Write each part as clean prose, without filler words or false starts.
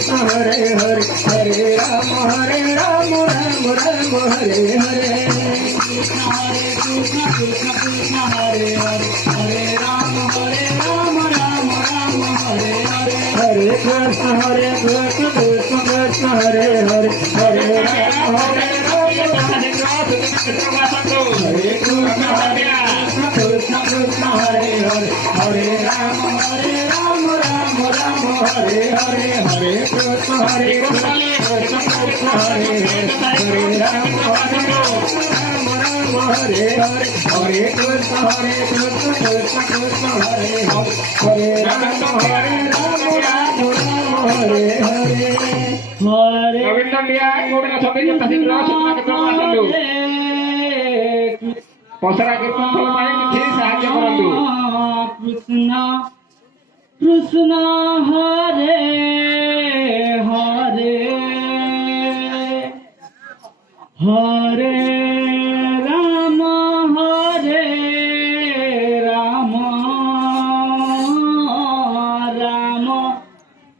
Krishna Hare Hare Hare Rama Rama Rama Hare Hare Hare Krishna Krishna Krishna Hare Hare Hare Rama Rama Rama Hare Hare Hare Krishna Krishna Hare Hare Hare Rama Rama Rama Hare Hare Hare Krishna Krishna Krishna Hare Hare Hare Rama Rama Rama Hare Hare Krishna Hare Krishna Krishna Krishna Hare Hare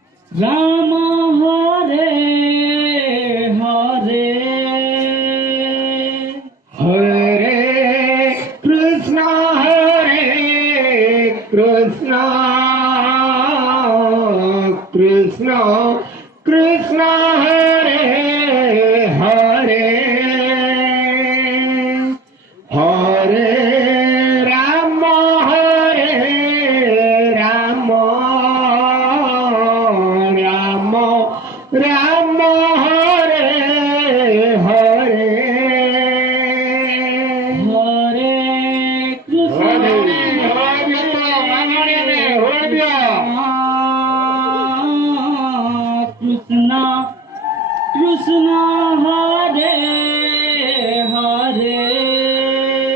Hare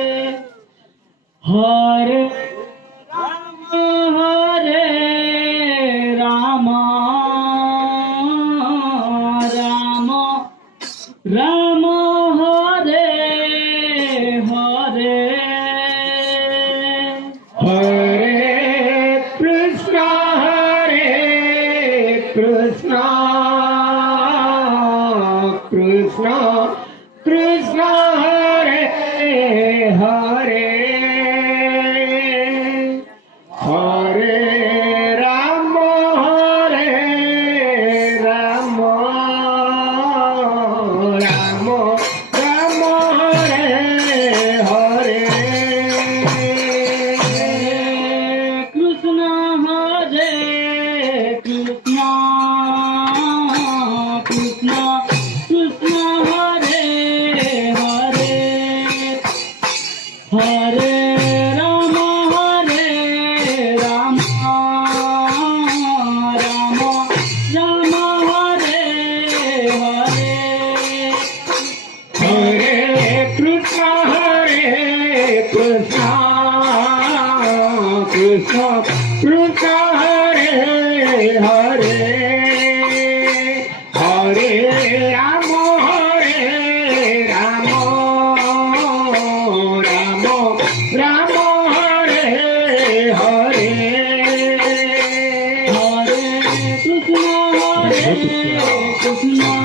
Rama Rama Rama Hare Hare Hare Krishna Krishna Krishna Krishna Hare Hare Hare Rama Rama Rama Hare Hare Hare Radhe Krishna.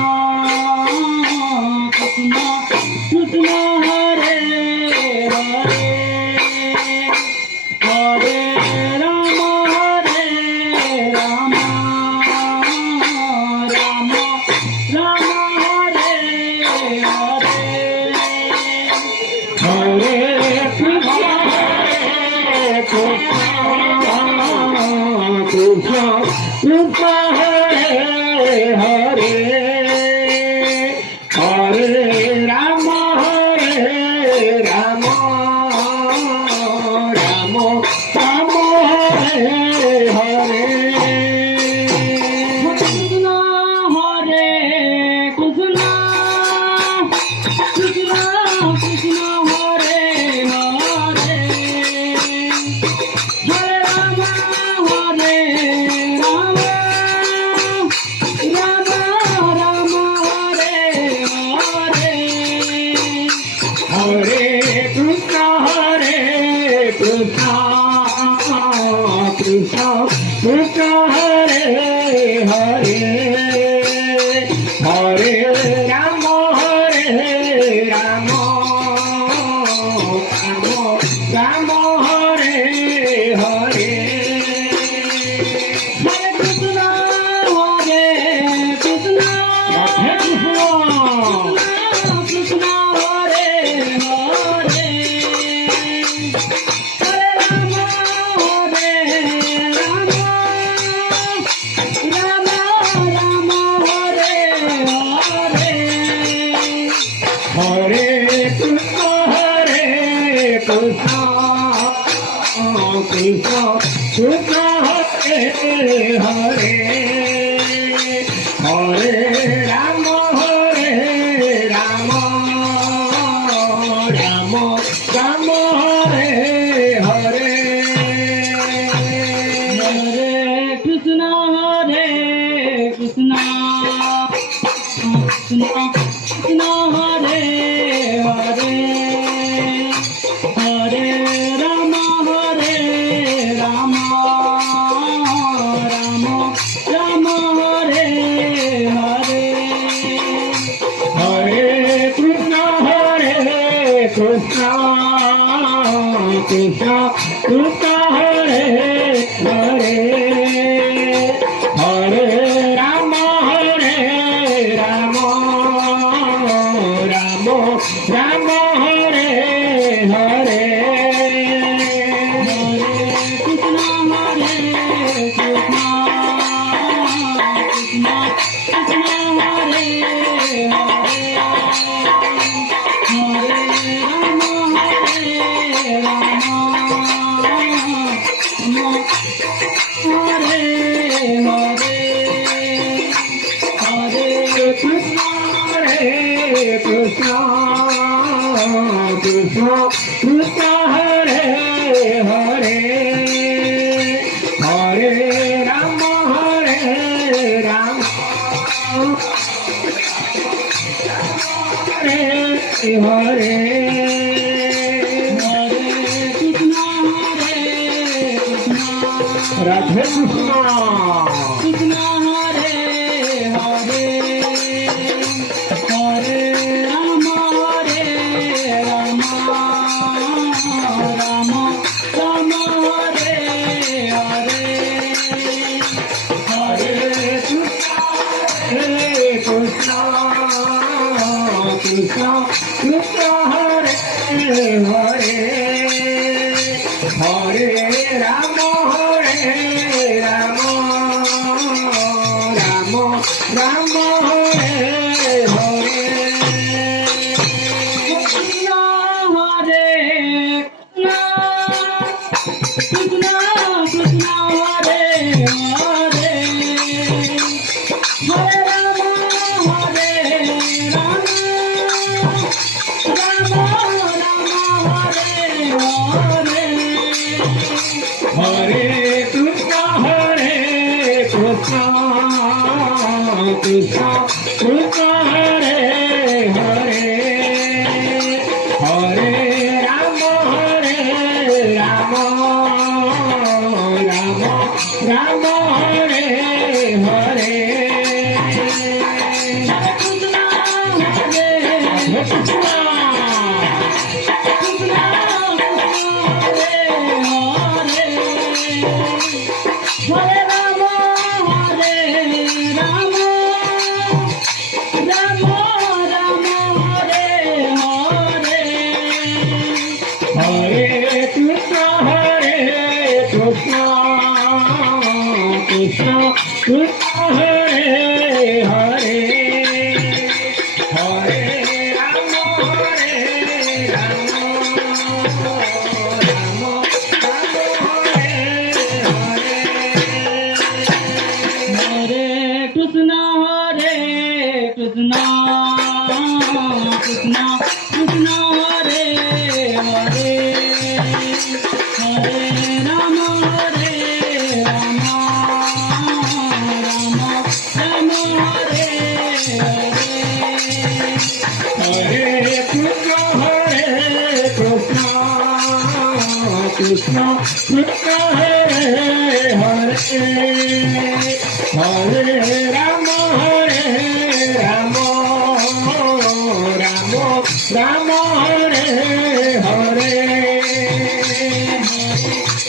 Hare Hare Hare Hare Rama Hare Rama Rama Rama Hare Hare Hare Krishna Krishna Krishna Hare Hare Hare Rama Rama Rama Hare Hare Hare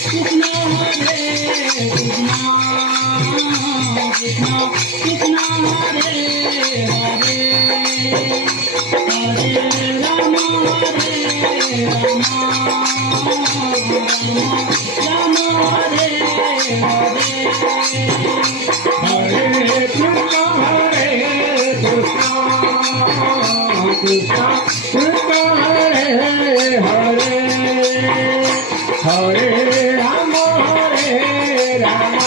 Krishna Krishna Krishna Hare Hare Hare Rama Rama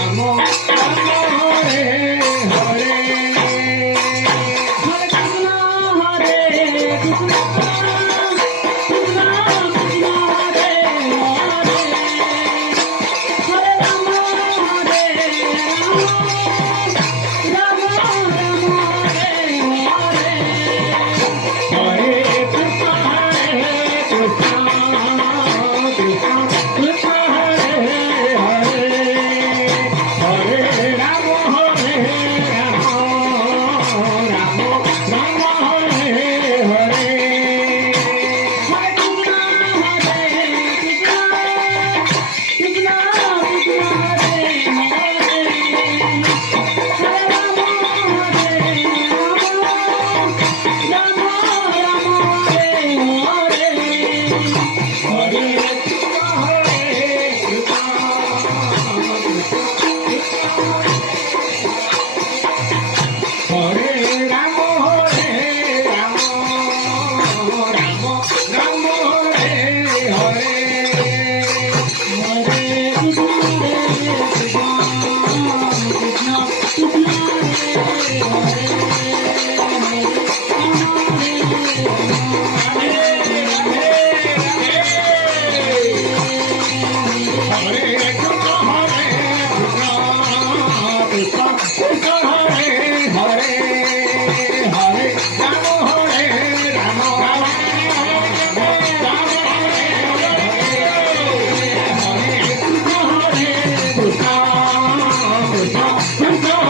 Rama Rama Hare Hare Krishna Krishna Krishna Hare Hare Hare Rama Rama Rama Hare Hare Hare Krishna Krishna Krishna Hare Hare Hare Rama Rama Rama Rama Hare Hare Hare Krishna Krishna Krishna Hare Hare Hare Rama Rama Rama Hare Hare Hare Krishna Krishna Krishna Krishna Hare Hare Hare Rama Rama Rama Rama Hare Hare Hare Krishna Krishna Krishna Hare Hare Hare Rama Rama Rama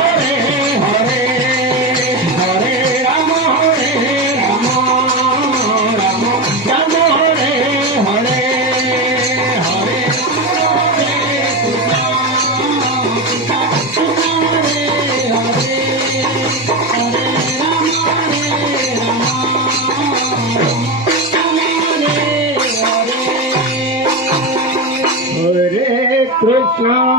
Hare Hare Hare Hare Rama Rama Rama Rama Hare Hare Hare Krishna Krishna Krishna Hare Hare Krishna